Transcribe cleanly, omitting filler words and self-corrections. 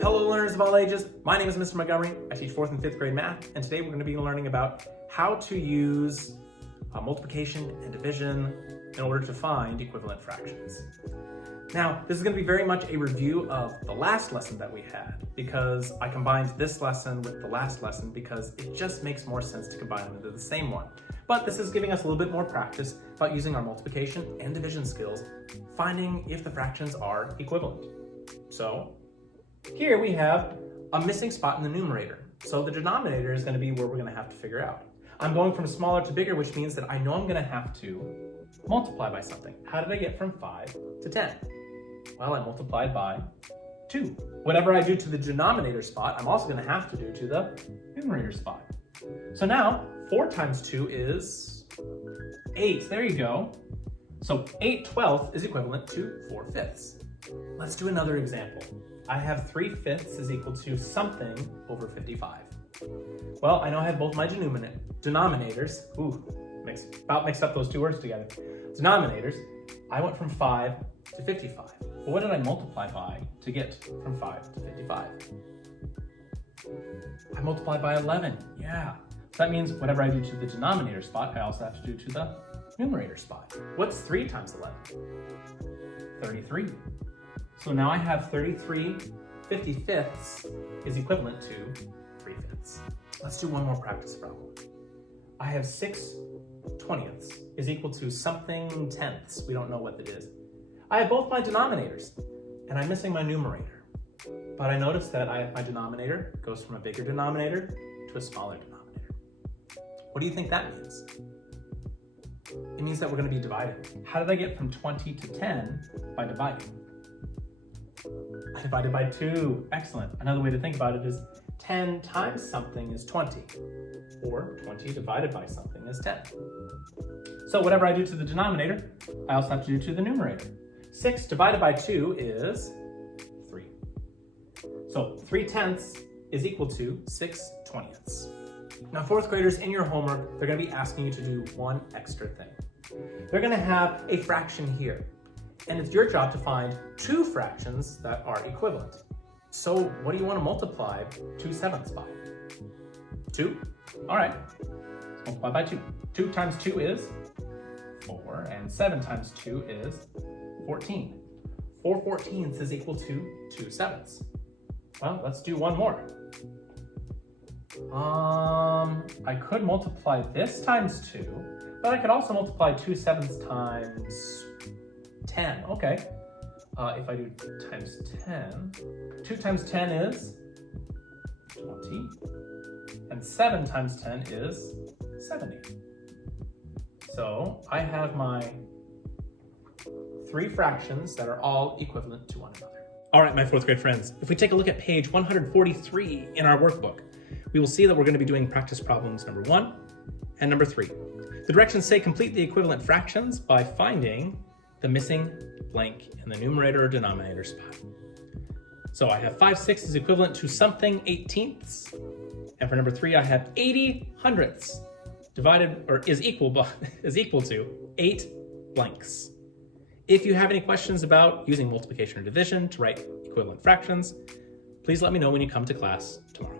Hello learners of all ages, my name is Mr. Montgomery. I teach 4th and 5th grade math, and today we're going to be learning about how to use multiplication and division in order to find equivalent fractions. Now, this is going to be very much a review of the last lesson that we had, because I combined this lesson with the last lesson because it just makes more sense to combine them into the same one. But this is giving us a little bit more practice about using our multiplication and division skills, finding if the fractions are equivalent. So, here we have a missing spot in the numerator. So the denominator is going to be where we're going to have to figure out. I'm going from smaller to bigger, which means that I know I'm going to have to multiply by something. How did I get from 5 to 10? Well, I multiplied by 2. Whatever I do to the denominator spot, I'm also going to have to do to the numerator spot. So now, 4 times 2 is 8. There you go. So 8/12 is equivalent to 4/5. Let's do another example. I have 3/5 is equal to something over 55. Well, I know I have both my denominators. About mixed up those two words together. Denominators. I went from 5 to 55. Well, what did I multiply by to get from 5 to 55? I multiplied by 11. Yeah. So that means whatever I do to the denominator spot, I also have to do to the numerator spot. What's 3 times 11? 33. So now I have 33 55ths is equivalent to 3/5. Let's do one more practice problem. I have 6 20ths is equal to something tenths. We don't know what it is. I have both my denominators, and I'm missing my numerator. But I notice that my denominator goes from a bigger denominator to a smaller denominator. What do you think that means? It means that we're going to be dividing. How did I get from 20 to 10 by dividing? I divided by 2. Excellent. Another way to think about it is 10 times something is 20, or 20 divided by something is 10. So whatever I do to the denominator, I also have to do to the numerator. 6 divided by 2 is 3. So 3/10 is equal to 6/20. Now 4th graders, in your homework, they're going to be asking you to do one extra thing. They're going to have a fraction here. And it's your job to find 2 fractions that are equivalent. So what do you want to multiply 2/7 by? 2? All right, let's multiply by 2. 2 times 2 is 4, and 7 times 2 is 14. 4/14 is equal to 2/7. Well, let's do one more. I could multiply this times 2, but I could also multiply 2/7 times 10. Okay. If I do times 10, 2 times 10 is 20, and 7 times 10 is 70. So I have my 3 fractions that are all equivalent to one another. All right, my 4th grade friends, if we take a look at page 143 in our workbook, we will see that we're going to be doing practice problems number 1 and number 3. The directions say complete the equivalent fractions by finding the missing blank in the numerator or denominator spot. So I have 5/6 is equivalent to something 18ths. And for number 3, I have 80 hundredths divided, or is equal to 8 blanks. If you have any questions about using multiplication or division to write equivalent fractions, please let me know when you come to class tomorrow.